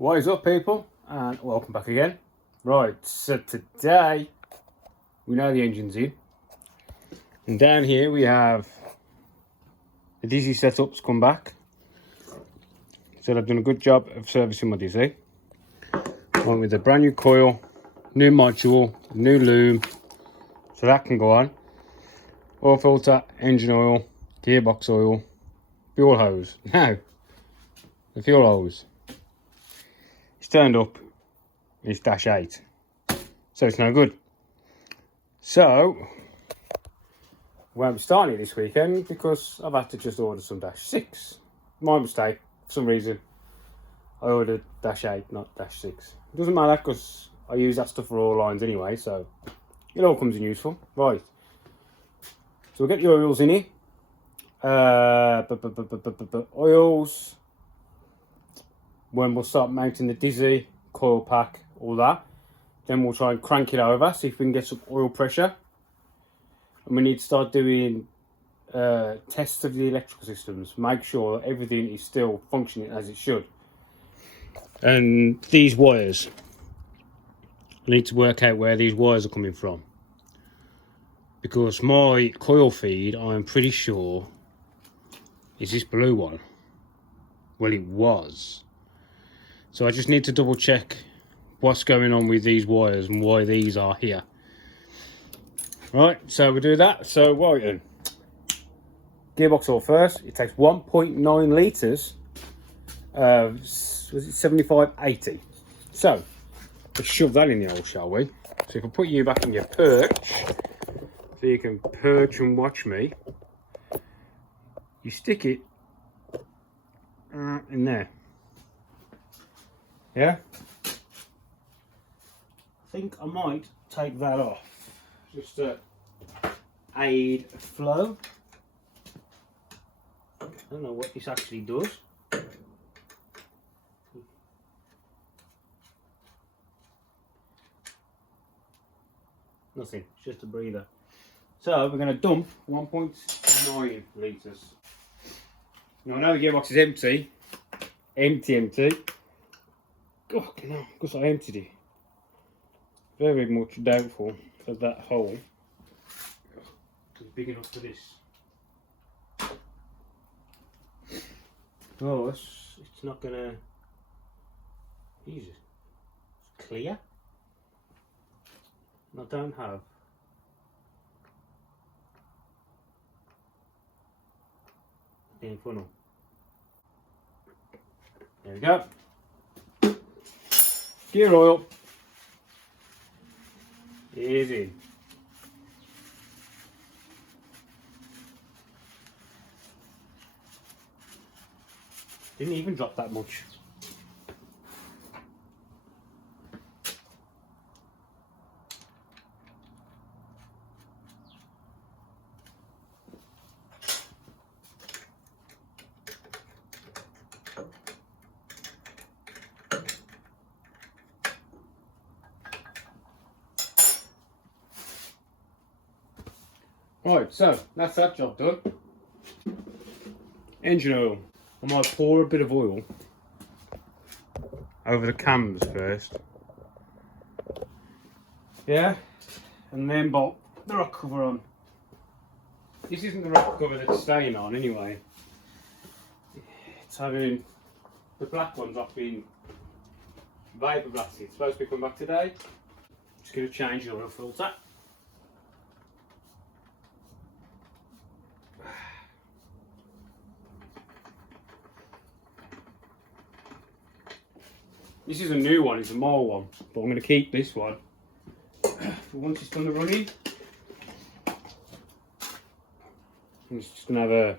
What is up, people, and welcome back again. Right, so today we know the engine's in, and down here we have the Dizzy setups come back. So they've done a good job of servicing my Dizzy. Went with a brand new coil, new module, new loom, so that can go on. Oil filter, engine oil, gearbox oil, fuel hose. Now, the fuel hose, it's turned up, it's -8, so it's no good. So we won't be starting it this weekend because I've had to just order some -6. My mistake, for some reason I ordered -8, not -6. It doesn't matter because I use that stuff for all lines anyway, so it all comes in useful. Right, so we'll get the oils in here. Oils, when we'll start mounting the Dizzy, coil pack, all that. Then we'll try and crank it over, see if we can get some oil pressure. And we need to start doing tests of the electrical systems, make sure everything is still functioning as it should. And these wires, I need to work out where these wires are coming from, because my coil feed, I'm pretty sure, is this blue one. Well, it was. So I just need to double check what's going on with these wires and why these are here. Right, so we'll do that. So right then, gearbox oil first. It takes 1.9 litres of, was it 75/80? So let's shove that in the oil, shall we? So if I put you back in your perch, so you can perch and watch me, you stick it in there. Yeah, I think I might take that off just to aid flow. I don't know what this actually does. Nothing, it's just a breather. So we're going to dump 1.9 litres. Now I know the gearbox is empty. Empty. Oh, no, because I emptied it. Very much doubtful that that hole is big enough for this. Oh, it's not gonna. Jesus, it's clear. I don't have. In funnel. There we go. Gear oil is in. Didn't even drop that much. Right, so that's that job done. Engine oil. I might pour a bit of oil over the cams first. Yeah, and then bolt the rock cover on. This isn't the rock cover that's staying on anyway. It's having the black ones off being vapor blasted. It's supposed to be coming back today. Just going to change the oil filter. This is a new one, it's a mole one, but I'm going to keep this one for once it's done the running. I'm just going to have a,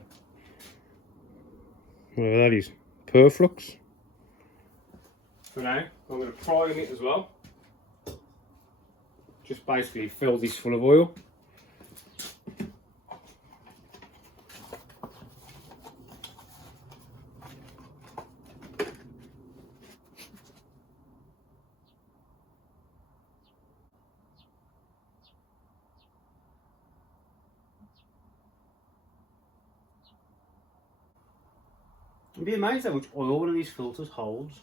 whatever that is, Perflux. For now, I'm going to prime it as well. Just basically fill this full of oil. You'd be amazed how much oil one of these filters holds.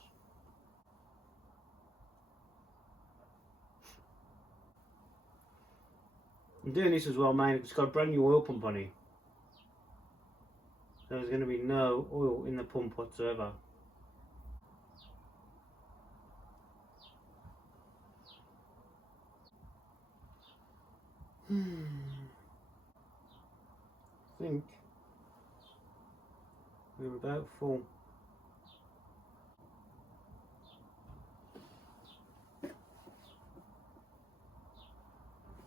I'm doing this as well, mainly because it's got a brand new oil pump on it. So there's going to be no oil in the pump whatsoever. I think we're about full.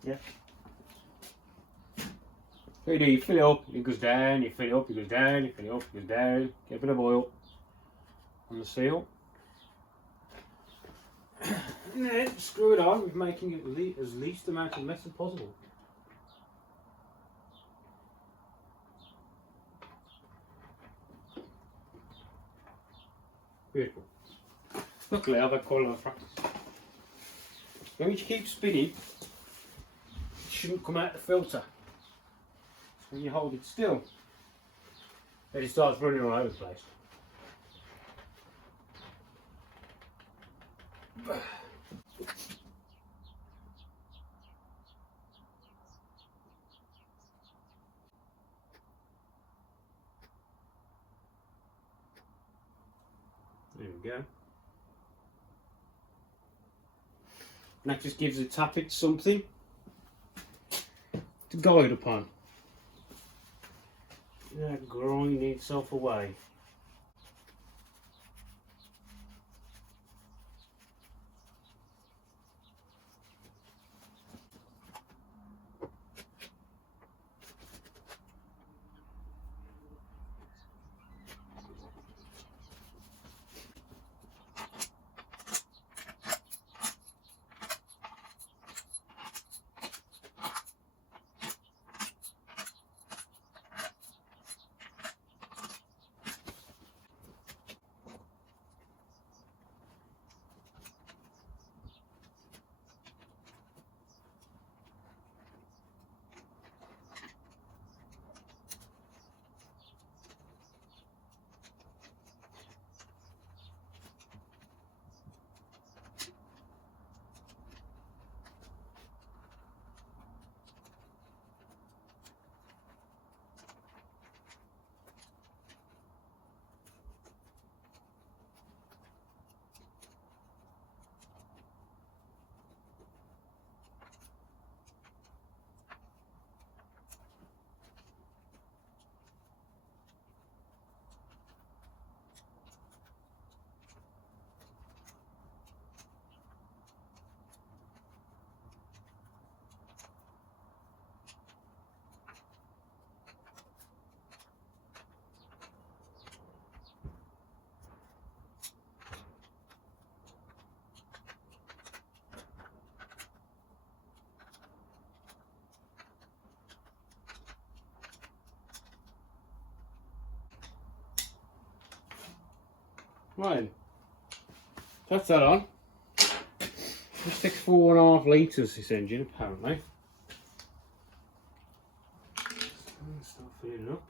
Yeah. So you fill it up, it goes down, you fill it up, it goes down, you fill it up, it goes down. Get a bit of oil on the seal. And then screw it on with making it as least amount of mess as possible. Beautiful. Luckily I've had quite a lot of practice. When you keep spinning, it shouldn't come out the filter. When you hold it still, then it starts running all over the place. There we go. And that just gives the tappet something to guide upon. That grinding itself away. Right, that's that on. This takes 4.5 litres, this engine, apparently. Start filling it up.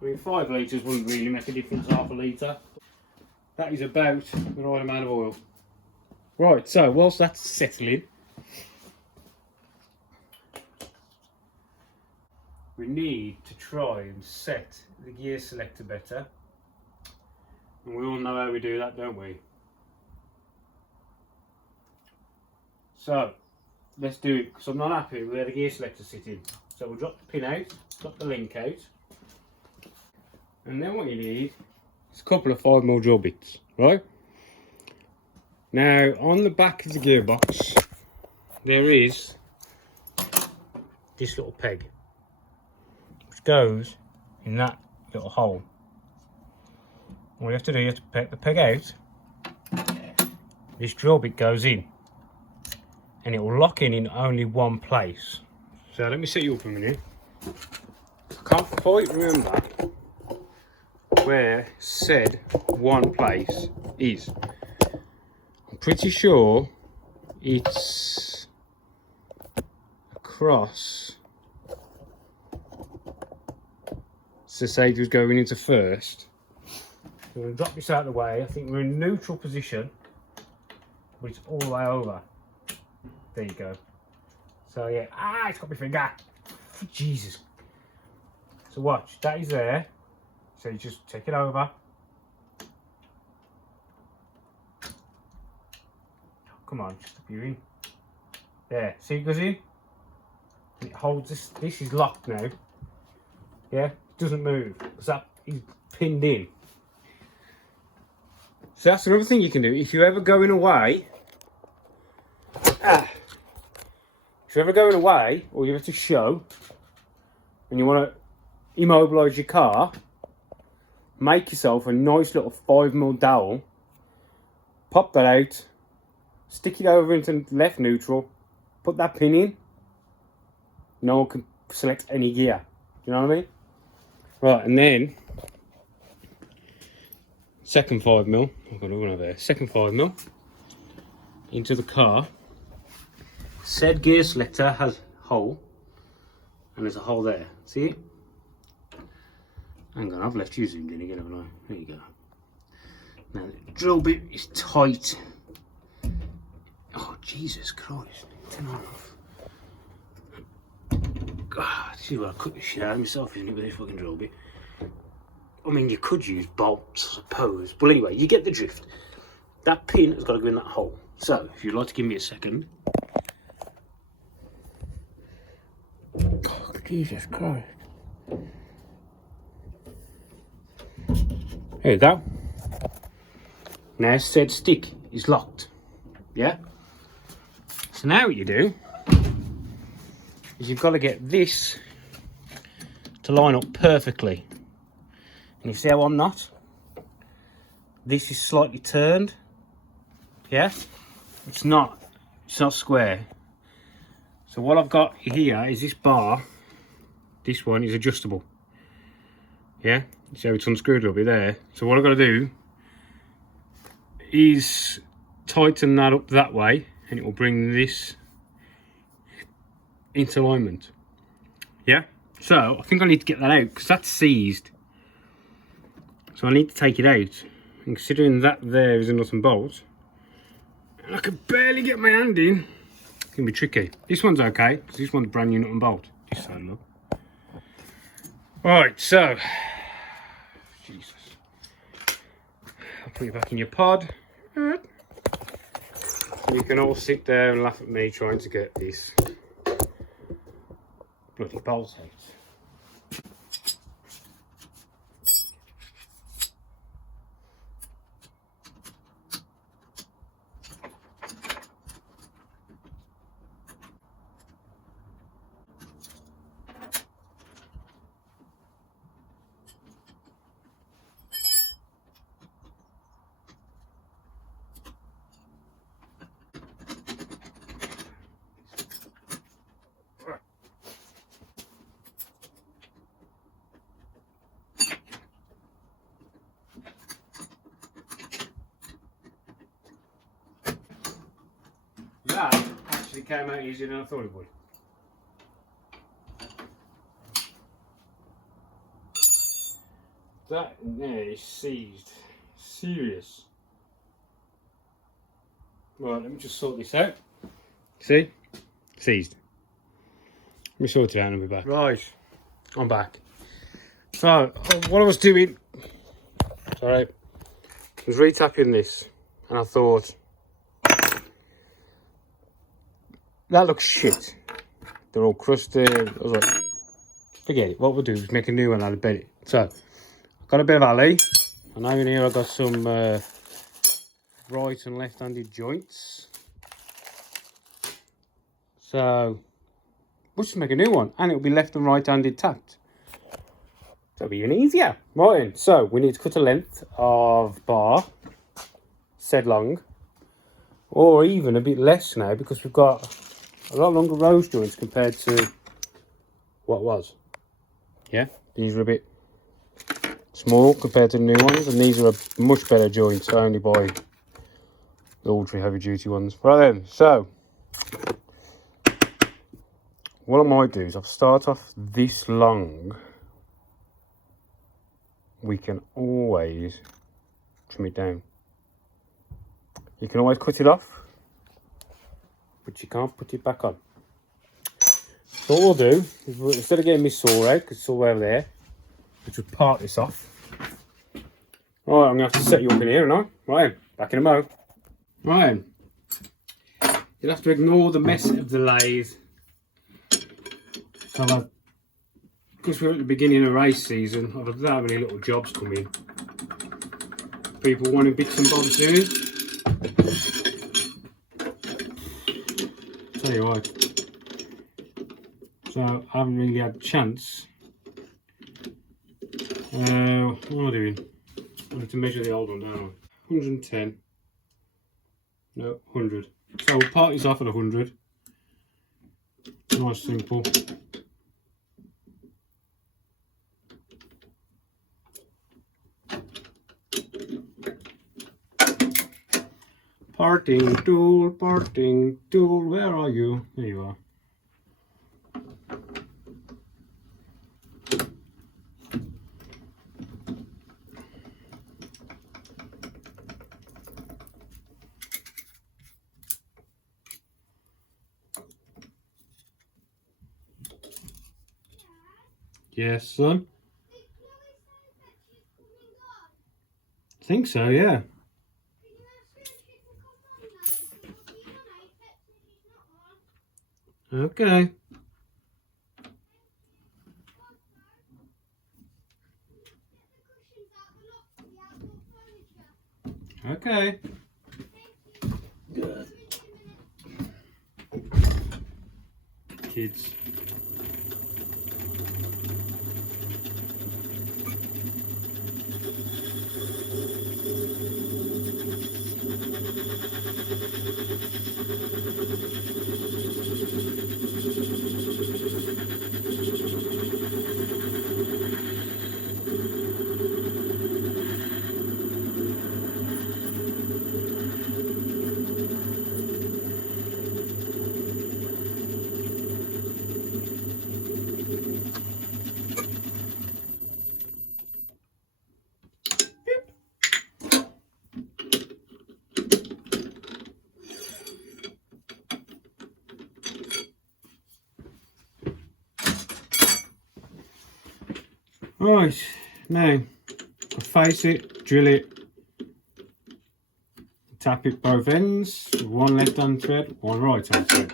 I mean, 5 litres wouldn't really make a difference, half a litre. That is about the right amount of oil. Right, so whilst that's settling, we need to try and set the gear selector better. And we all know how we do that, don't we? So, let's do it, because I'm not happy with where the gear selector sitting. So we'll drop the pin out, drop the link out. And then what you need is a couple of 5mm drill bits, right? Now, on the back of the gearbox, there is this little peg, which goes in that little hole. All you have to do, you have to take the peg out, this drill bit goes in, and it will lock in only one place. So let me set you up a minute. I can't quite remember where said one place is. I'm pretty sure it's across. So say it was going into first. I'm going to drop this out of the way. I think we're in neutral position, but it's all the way over. There you go. So yeah, it's got my finger. Jesus. So watch, that is there. So you just take it over. Come on, just be in. There, see it goes in? It holds this. This is locked now. Yeah, it doesn't move because that is pinned in. So that's another thing you can do if you're ever going away. If you're ever going away or you're at a show and you want to immobilise your car, make yourself a nice little 5mm dowel, pop that out, stick it over into left neutral, put that pin in. No one can select any gear. You know what I mean? Right, and then second 5mm. I've got one over there. Second 5mm into the car. Said gear selector has a hole, and there's a hole there. See it? Hang on, I've left you zoomed in again, haven't I? There you go. Now the drill bit is tight. Oh Jesus Christ! Turn on off. God, this is where I cut the shit out of myself, isn't it, with this fucking drill bit? I mean, you could use bolts, I suppose. But anyway, you get the drift. That pin has got to go in that hole. So, if you'd like to give me a second. Oh, Jesus Christ. There you go. Now, said stick is locked. Yeah? So now what you do is you've got to get this to line up perfectly. And you see how I'm not? This is slightly turned. Yeah? It's not square. So what I've got here is this bar. This one is adjustable. Yeah? So it's unscrewed a little bit there. So what I've got to do is tighten that up that way, and it will bring this into alignment. Yeah? So I think I need to get that out because that's seized. So I need to take it out. And considering that there is a nut and bolt, and I can barely get my hand in, it can be tricky. This one's okay because this one's brand new nut and bolt. This side, look. Right, so Jesus. I'll put you back in your pod. You can all sit there and laugh at me trying to get this bloody bolt out. That actually came out easier than I thought it would. That there is seized. Serious. Right, let me just sort this out. See? Seized. Let me sort it out and I'll be back. Right, I'm back. So, what I was doing, sorry, I was retapping this and I thought, that looks shit. They're all crusted. I was like, forget it. What we'll do is make a new one out of it. So, I've got a bit of alley. And now in here I've got some right and left-handed joints. So, we'll just make a new one. And it'll be left and right-handed tapped. So it'll be even easier. Right then, so we need to cut a length of bar. Said long. Or even a bit less now because we've got a lot longer rose joints compared to what was. Yeah, these are a bit small compared to the new ones, and these are a much better joint. I only buy the ultra heavy duty ones. Right then, so what I might do is I'll start off this long. We can always trim it down. You can always cut it off, but you can't put it back on. So what we'll do is instead of getting my saw out, because it's all over there, which will part this off. Right, I'm going to have to set you up in here, aren't I? Right, back in a mo. Right, you'll have to ignore the mess of the lathe. So because we're at the beginning of race season, I've had that many little jobs come in. People wanting bits and bobs doing. Tell you what. So I haven't really had a chance. What am I doing? I need to measure the old one down. 110. No, 100. So we'll part this off at 100. Nice, simple. Parting tool, where are you? There you are. Yes, son. I think so, yeah. Okay. Okay. Good. Kids. Right, now face it, drill it, tap it both ends, one left hand thread, one right hand thread.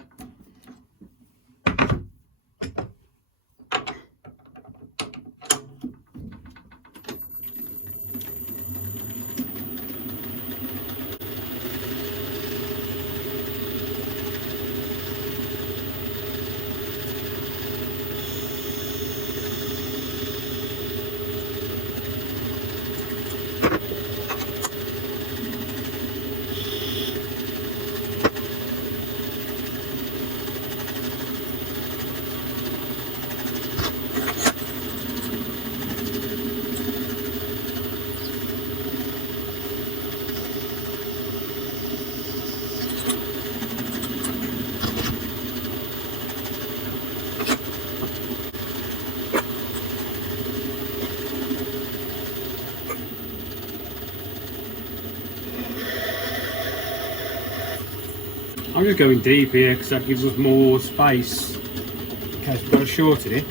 I'm just going deep here because that gives us more space in case we've got to shorten it.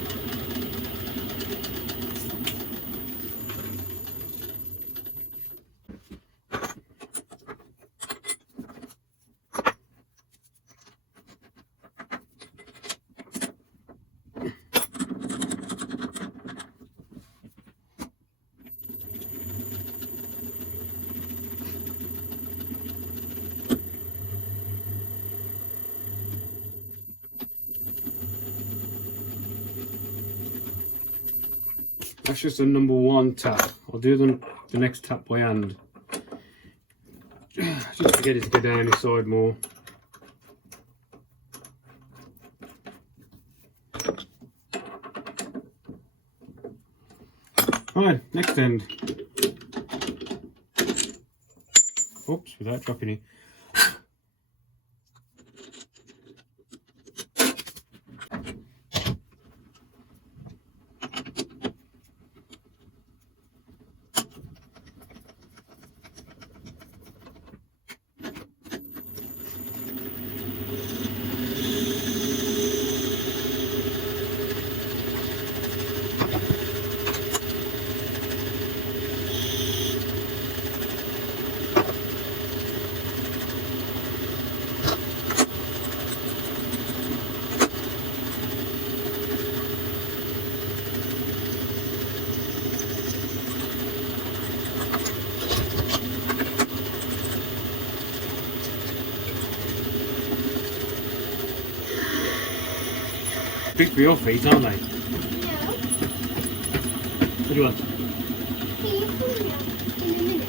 That's just a number one tap. I'll do the next tap by hand. Just to get it to go down this side more. Right, next end. Oops, without dropping it. big for your feet, aren't they? No. What do you want? Can you come in now? In a minute.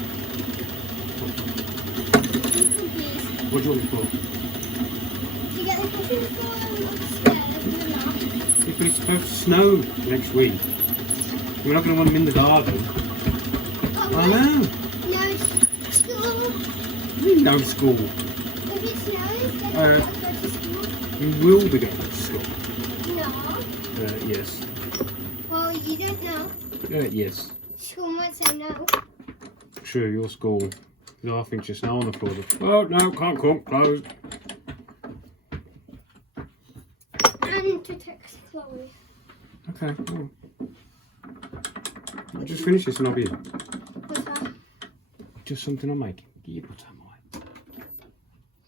What do you want it for? To get the cushions for upstairs and the mat. Because it's supposed to snow next week. We're not going to want them in the garden. Oh, I know. no school. No school. If it snows, then Uh, I'll go to school. We will be going to school. No. Yes. Well, you don't know. Yes. School might say no. Sure, your school. No, I think just now on the floor. Oh, no, can't come. Close. And to text Chloe. Okay. Well. I'll just finish this and I'll be in. What's that? Just something I'm making. Give you butter, mate.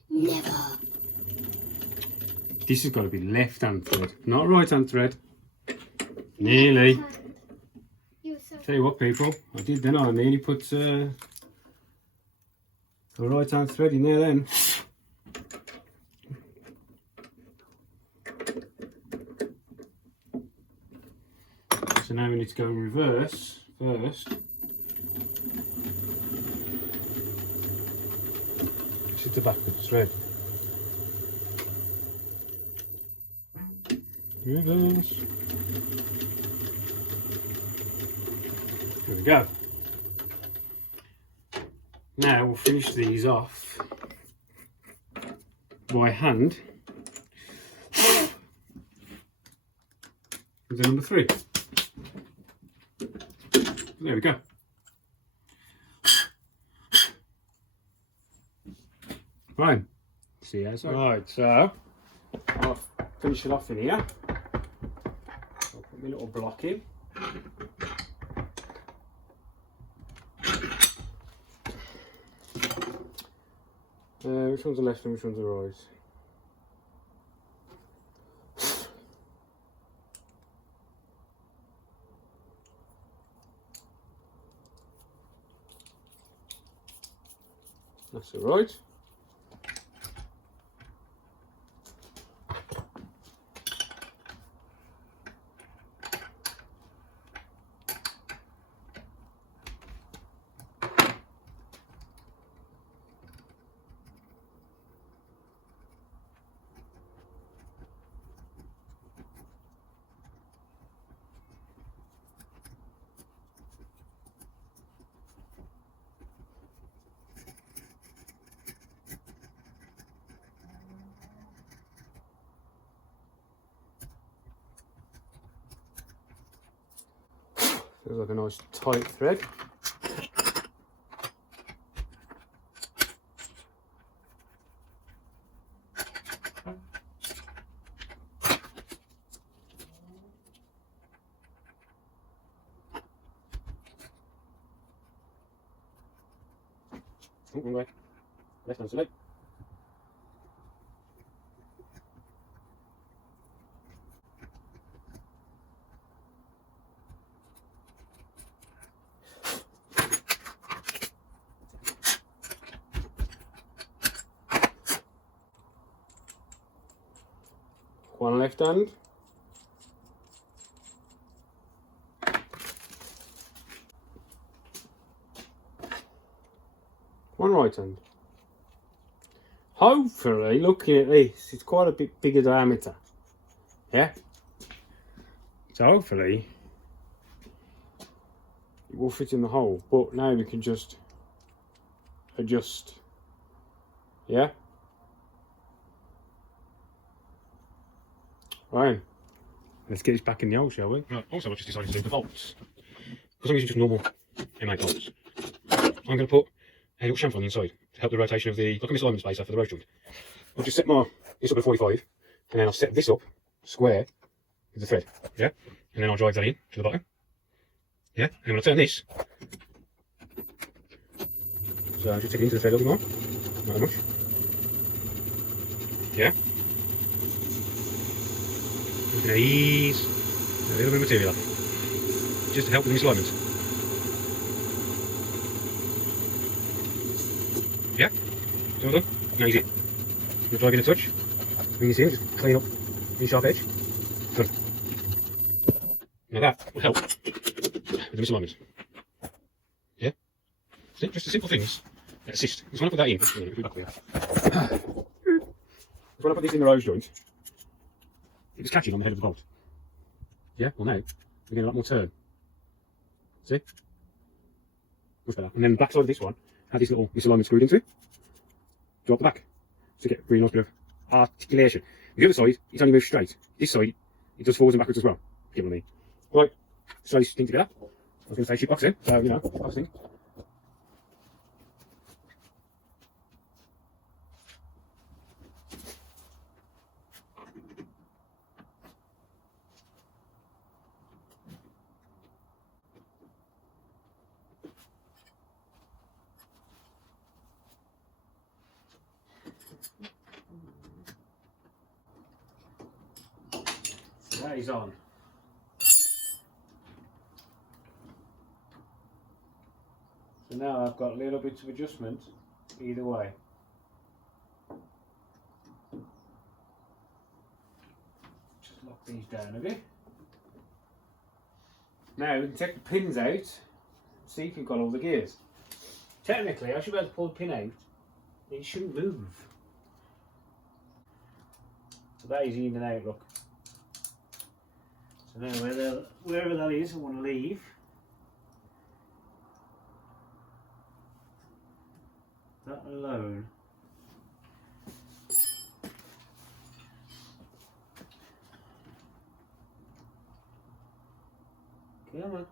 Never. This has got to be left-hand thread, not right-hand thread. Nearly. You were so Tell you what, people, I did then. I nearly put the right-hand thread in there then. So now we need to go in reverse first. This is the backwards thread. Reverse. There we go. Now we'll finish these off by hand with the number 3. There we go. Fine. See how it's right. So I'll finish it off in here. I'll put my little block in. Which one's the left and which one's the right? That's the right. Feels like a nice tight thread. Oh, wrong way. Left hand select. One left hand. One right hand. Hopefully, looking at this, it's quite a bit bigger diameter. Yeah? So hopefully, it will fit in the hole. But now we can just adjust. Yeah? Right, let's get this back in the hole, shall we? Right, also I've just decided to do the bolts. Because I'm using just normal M8 bolts. I'm going to put a little chamfer on the inside to help the rotation of the, like a misalignment spacer for the rose joint. I'll just set this up at 45, and then I'll set this up square with the thread, yeah? And then I'll drive that in to the bottom, yeah? And when I turn this, so I'll just take it into the thread a little bit more, not that much, yeah? We're going to ease a little bit of material up, just to help with the misalignment. Yeah, so all done. Now easy. You're driving a touch, bring this in, just clean up the sharp edge. Done. Now that will help with the misalignment. Yeah? See? Just the simple things that assist. Just want to put that in. Just when I put this in the rose joint, it was catching on the head of the bolt. Yeah? Well now, we're getting a lot more turn. See? Much better. And then the back side of this one had this little misalignment screwed into it. Drop the back. To get a really nice bit of articulation. The other side, it only moves straight. This side, it does forwards and backwards as well. Get what I mean? Right, so this thing together. I was going to say shitbox in, so you know, box thing. So that is on. So now I've got little bits of adjustment either way. Just lock these down a bit. Now we can take the pins out, see if you've got all the gears. Technically I should be able to pull the pin out, it shouldn't move. So that is in and out, look. So now wherever that is I want to leave. That alone. Come on.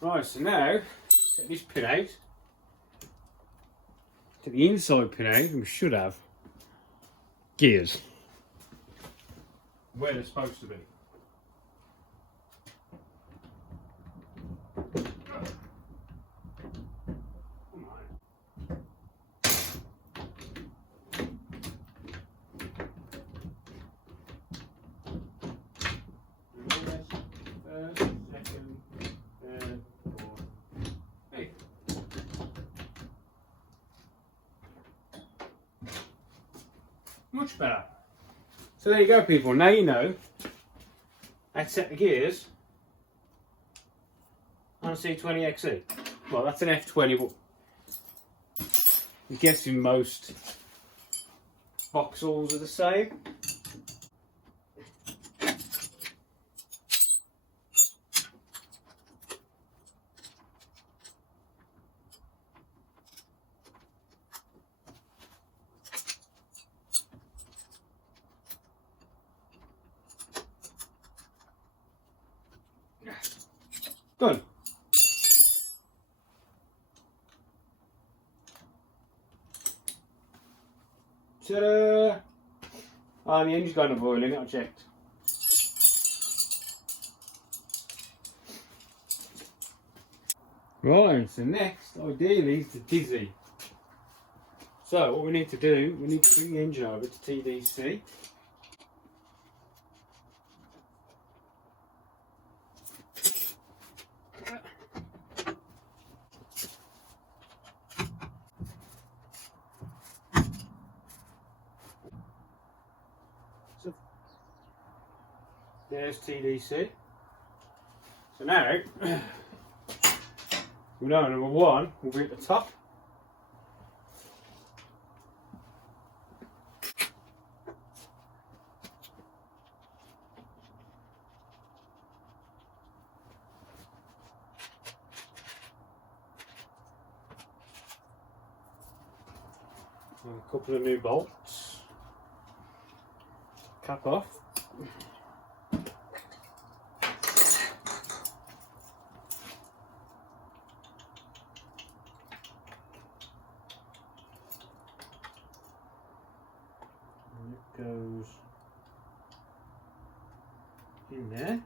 Right, so now take this pin out. Take the inside pin out, and we should have gears where they're supposed to be. Much better. So there you go, people. Now you know how to set the gears on a C20xe. Well, that's an F20, but I'm guessing most Vauxhalls are the same. Done. Ta-da! Oh, the engine's got a oil in it, I checked. Right, so next, ideally, is the dizzy. So, what we need to do, we need to bring the engine over to TDC. So, there's TDC. So now, we know number one will be at the top. And a couple of new bolts. Cap off. Goes in there.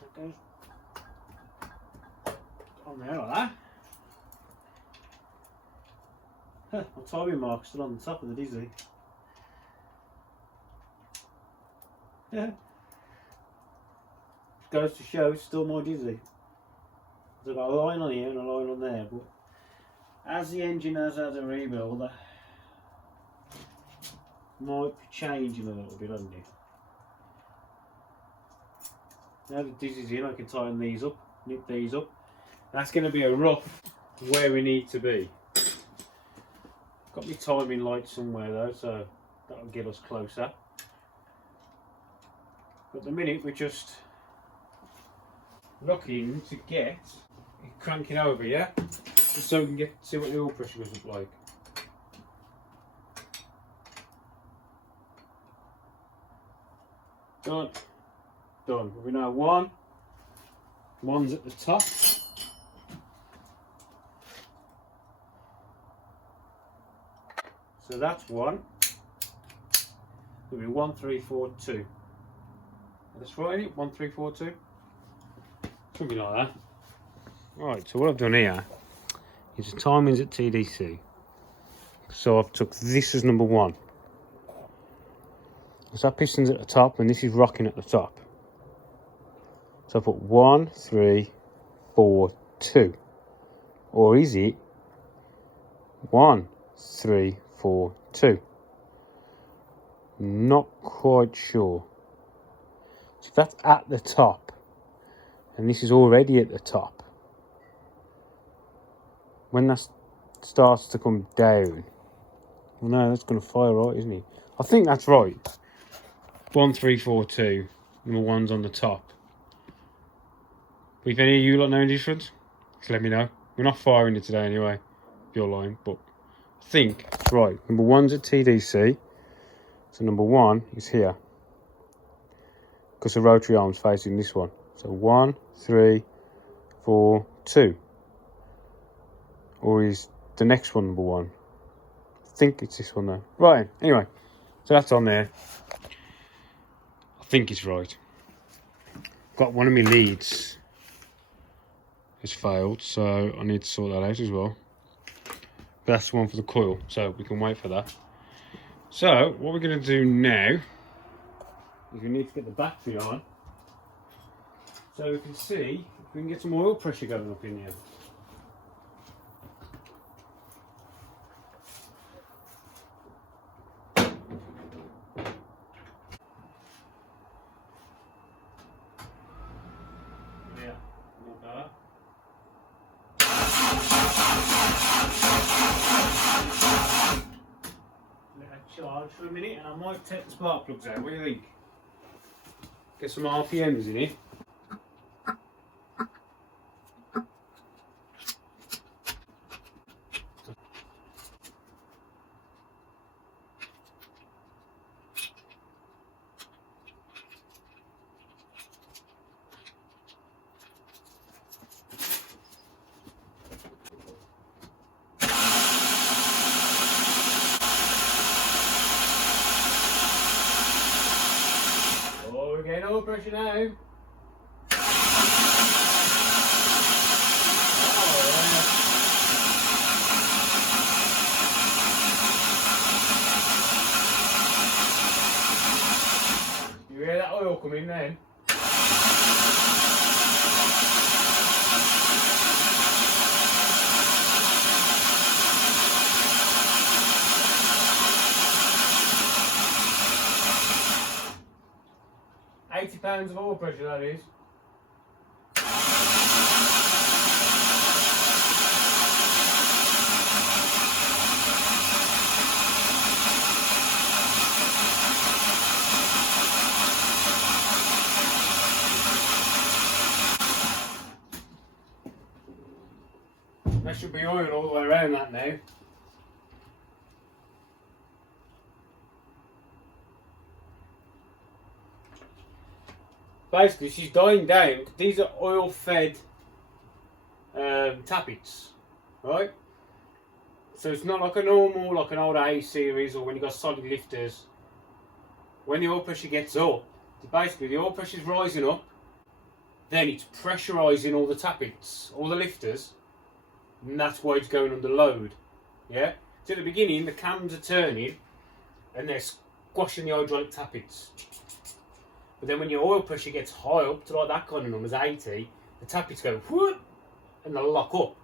That goes on there like that. Huh, my timing mark's still on the top of the dizzy. Yeah. Goes to show it's still my dizzy. So I've got a line on here and a line on there, but as the engine has had a rebuild, might be changing a little bit, hasn't it? Now that this is in, I can tighten these up, nip these up. That's going to be a rough where we need to be. Got my timing light somewhere though, so that'll get us closer. But at the minute we're just looking to get it cranking over, yeah? Just so we can see what the oil pressure goes look like. Done. Done. We know one's at the top. So that's one. It'll be 1, 3, 4, 2. That's right, isn't it? 1, 3, 4, 2. Something like that. Right, so what I've done here is the timings at TDC. So I've took this as number 1. So that piston's at the top and this is rocking at the top. So I put 1, 3, 4, 2. Or is it 1, 3, 4, 2? Not quite sure. So if that's at the top and this is already at the top, when that starts to come down, well, no, that's going to fire right, isn't it? I think that's right. 1, 3, 4, 2. Number 1's on the top. But if any of you lot know any difference, just let me know. We're not firing it today anyway, if you're lying, but I think it's right. Number 1's at TDC, so number 1 is here. Because the rotary arm's facing this one. So 1, 3, 4, 2. Or is the next one number 1? I think it's this one though. Right, anyway, so that's on there. I think it's right. Got one of my leads has failed, so I need to sort that out as well. That's the one for the coil, so we can wait for that. So what we're going to do now is we need to get the battery on so we can see if we can get some oil pressure going up in here. Charge for a minute and I might take the spark plugs out. What do you think? Get some RPMs in it. We're getting oil pressure now. You hear that oil coming then? £80 of oil pressure, that is. There should be oil all the way around that now. Basically, she's dying down. These are oil-fed tappets, right? So it's not like a normal, like an old A series, or when you got solid lifters. When the oil pressure gets up, basically the oil pressure is rising up, then it's pressurising all the tappets, all the lifters, and that's why it's going under load. Yeah. So at the beginning, the cams are turning, and they're squashing the hydraulic tappets. But then when your oil pressure gets high up to like that kind of numbers, 80, the tappets go whoop, and they'll lock up,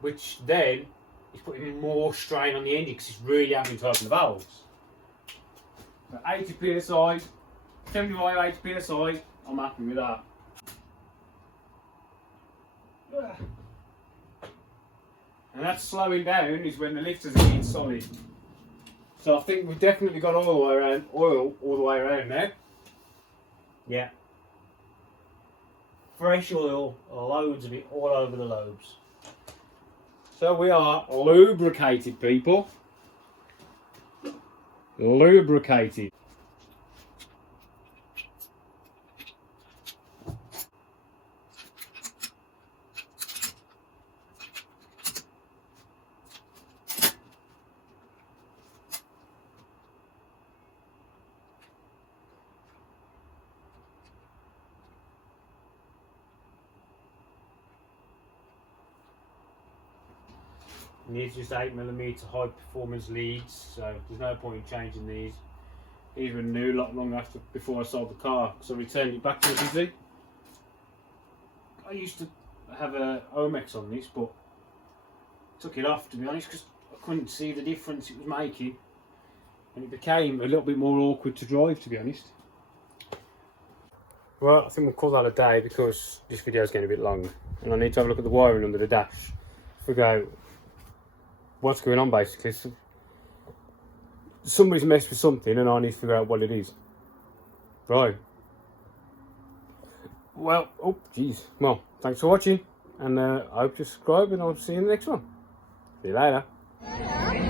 which then it's putting more strain on the engine because it's really having to open the valves. But 80 psi, 75, 80 psi, I'm happy with that. And that slowing down is when the lifters are getting solid. So I think we've definitely got oil all the way around now. Yeah. Fresh oil, loads of it all over the lobes. So we are lubricated, people. Lubricated. And these are just 8mm high performance leads, so there's no point in changing these. These were new not long after before I sold the car, so I returned it back to the Dizzy. I used to have a Omex on this, but took it off, to be honest, because I couldn't see the difference it was making, and it became a little bit more awkward to drive, to be honest. Well, I think we'll call that a day because this video is getting a bit long, and I need to have a look at the wiring under the dash, figure out what's going on basically. So somebody's messed with something and I need to figure out what it is. Right. Well, oh jeez. Well, thanks for watching, and I hope you subscribe, and I'll see you in the next one. See you later.